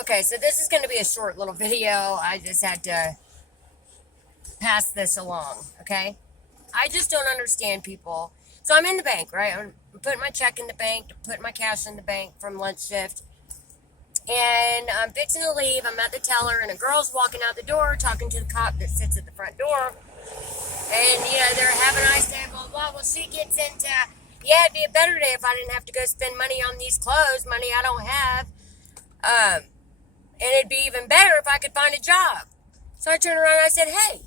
Okay, so this is going to be a short little video. I just had to pass this along, okay? I just don't understand people. So I'm in the bank, right? I'm putting my check in the bank, putting my cash in the bank from lunch shift. And I'm fixing to leave. I'm at the teller, and a girl's walking out the door talking to the cop that sits at the front door. And, they're having a nice day, blah, blah, blah. Well, she gets into, yeah, it'd be a better day if I didn't have to go spend money on these clothes, money I don't have. And it'd be even better if I could find a job. So I turned around and I said, hey,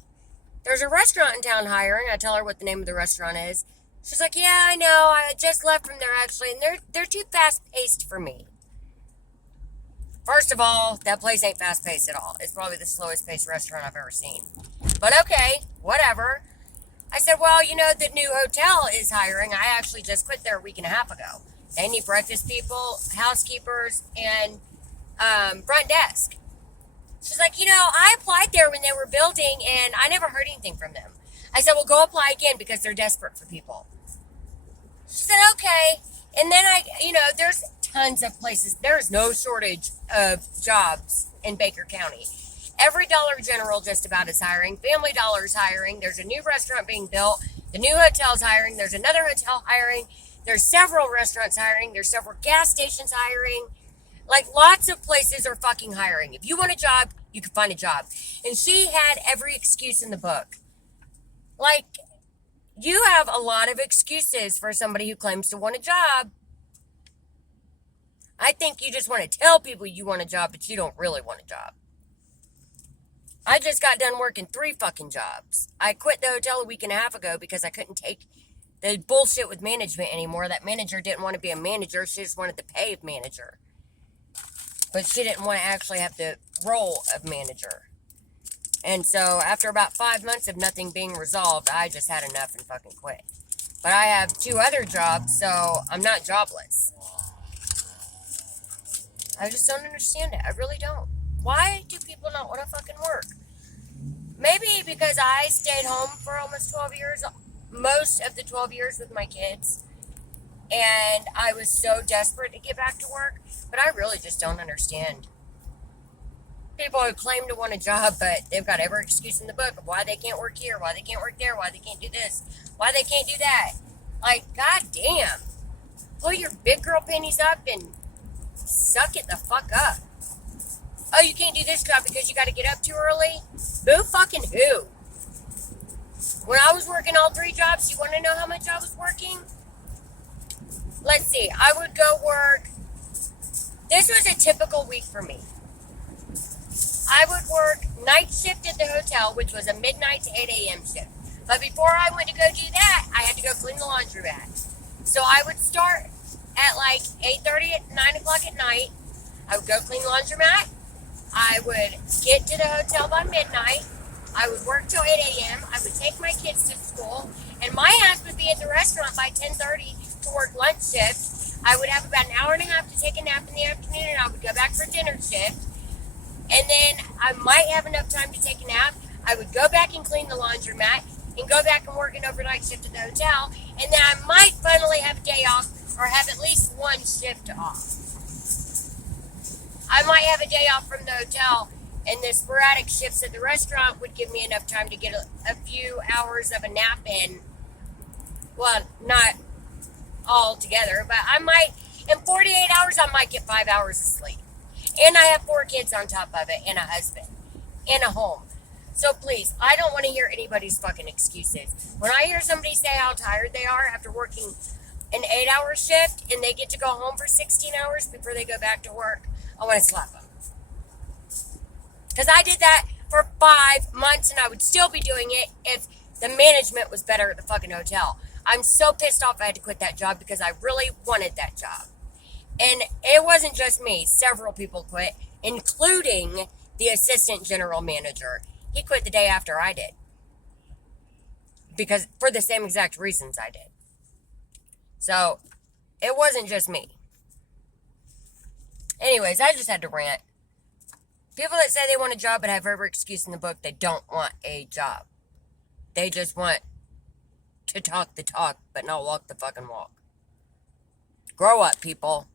there's a restaurant in town hiring. I tell her what the name of the restaurant is. She's like, yeah, I know. I just left from there, actually, and they're too fast-paced for me. First of all, that place ain't fast-paced at all. It's probably the slowest-paced restaurant I've ever seen. But okay, whatever. I said, well, the new hotel is hiring. I actually just quit there a week and a half ago. They need breakfast people, housekeepers, and front desk. She's like, I applied there when they were building, and I never heard anything from them. I said, well, go apply again because they're desperate for people. She said, okay. And then there's tons of places. There is no shortage of jobs in Baker County. Every Dollar General just about is hiring. Family Dollar is hiring. There's a new restaurant being built. The new hotel's hiring. There's another hotel hiring. There's several restaurants hiring. There's several gas stations hiring. Like, lots of places are fucking hiring. If you want a job, you can find a job. And she had every excuse in the book. Like, you have a lot of excuses for somebody who claims to want a job. I think you just want to tell people you want a job, but you don't really want a job. I just got done working 3 fucking jobs. I quit the hotel a week and a half ago because I couldn't take the bullshit with management anymore. That manager didn't want to be a manager. She just wanted the pay of manager. But she didn't want to actually have the role of manager. And so after about 5 months of nothing being resolved, I just had enough and fucking quit. But I have 2 other jobs, so I'm not jobless. I just don't understand it. I really don't. Why do people not want to fucking work? Maybe because I stayed home for almost 12 years, most of the 12 years with my kids. And I was so desperate to get back to work. But I really just don't understand people who claim to want a job, but they've got every excuse in the book of why they can't work here, why they can't work there, why they can't do this, why they can't do that. Like, goddamn. Pull your big girl panties up and suck it the fuck up. Oh, you can't do this job because you got to get up too early? Who fucking who? When I was working all 3 jobs, you want to know how much I was working? Let's see. I would go work. This was a typical week for me. I would work night shift at the hotel, which was a midnight to 8 a.m. shift. But before I went to go do that, I had to go clean the laundromat. So I would start at like 8:30 at 9 o'clock at night. I would go clean the laundromat. I would get to the hotel by midnight. I would work till 8 a.m. I would take my kids to school. And my ass would be at the restaurant by 10:30 to work lunch shift. I would have about an hour and a half to take a nap in the afternoon, and I would go back for dinner shift. And then I might have enough time to take a nap. I would go back and clean the laundromat and go back and work an overnight shift at the hotel. And then I might finally have a day off or have at least 1 shift off. I might have a day off from the hotel, and the sporadic shifts at the restaurant would give me enough time to get a few hours of a nap in. Well, not all together, but I might, in 48 hours, I might get 5 hours of sleep. And I have 4 kids on top of it, and a husband, and a home. So please, I don't want to hear anybody's fucking excuses. When I hear somebody say how tired they are after working an 8-hour shift, and they get to go home for 16 hours before they go back to work, I want to slap them. Because I did that for 5 months, and I would still be doing it if the management was better at the fucking hotel. I'm so pissed off I had to quit that job because I really wanted that job. And it wasn't just me. Several people quit, including the assistant general manager. He quit the day after I did. Because for the same exact reasons I did. So, it wasn't just me. Anyways, I just had to rant. People that say they want a job but have every excuse in the book, they don't want a job. They just want to talk the talk, but not walk the fucking walk. Grow up, people.